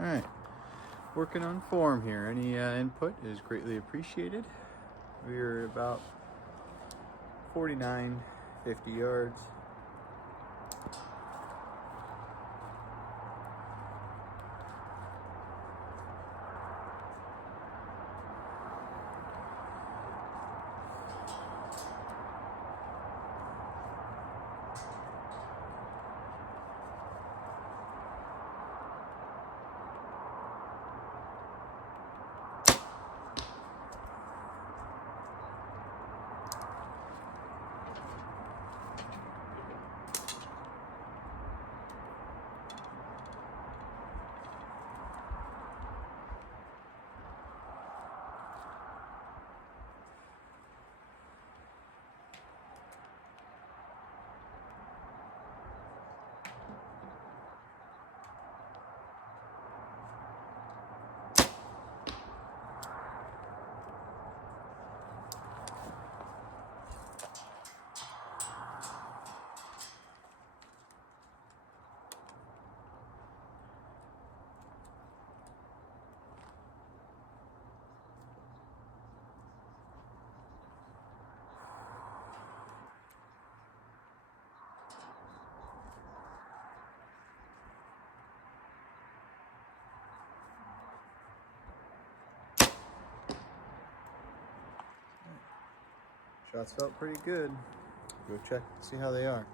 All right, working on form here. Any input is greatly appreciated. We're about 49, 50 yards. Shots felt pretty good. Go check, see how they are.